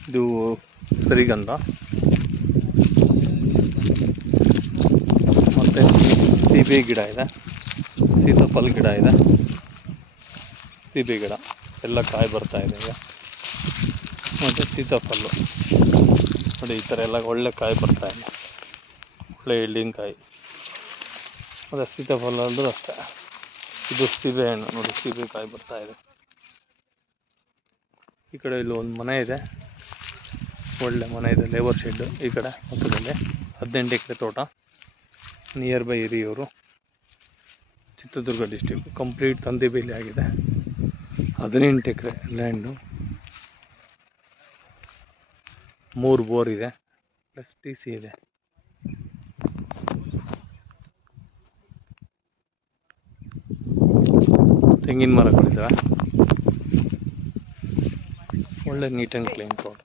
ಇದು ಸರಿಗಂಧ. ಮತ್ತು ಸೀಬೆ ಗಿಡ ಇದೆ. ಸೀತಾಫಲ ಗಿಡ ಇದೆ. ಸೀಬೆ ಗಿಡ. ಎಲ್ಲ ಕಾಯಿ ಬರ್ತಾ ಇದೆ ಈಗ. ಮತ್ತು ಸೀತಾಫಲ ನೋಡಿ, ಈ ಥರ ಎಲ್ಲ ಒಳ್ಳೆ ಕಾಯಿ ಬರ್ತಾ ಇದೆ. ಒಳ್ಳೆ ಎಳ್ಳಿನಕಾಯಿ ಮತ್ತು ಸೀತಾಫಲ ಅಂದರೂ ಅಷ್ಟೇ. ಇದು ಸೀಬೆ ಹಣ್ಣು. ನೋಡಿ ಸೀಬೆಕಾಯಿ ಬರ್ತಾ ಇದೆ. ಈ ಕಡೆ ಇಲ್ಲಿ ಒಂದು ಮನೆ ಇದೆ. ಒಳ್ಳೆ ಮನೆ ಇದೆ. ಲೇಬರ್ ಶೆಡ್ ಈ ಕಡೆ ಪಕ್ಕದಲ್ಲಿ ಹದಿನೆಂಟು ಎಕರೆ ತೋಟ. Near by Hiriyur, Chitradurga district complete ತಂದೆ ಬೇಲಿ ಆಗಿದೆ. ಹದಿನೆಂಟು ಎಕರೆ ಲ್ಯಾಂಡು ಮೂರು ಬೋರ್ ಇದೆ ಪ್ಲಸ್ ಟಿ ಸಿ ಇದೆ. ತೆಂಗಿನ ಮರಗಳಿದ್ದಾವೆ ಒಳ್ಳೆ ನೀಟ್ ಆ್ಯಂಡ್ ಕ್ಲೀನ್ ತೋಟ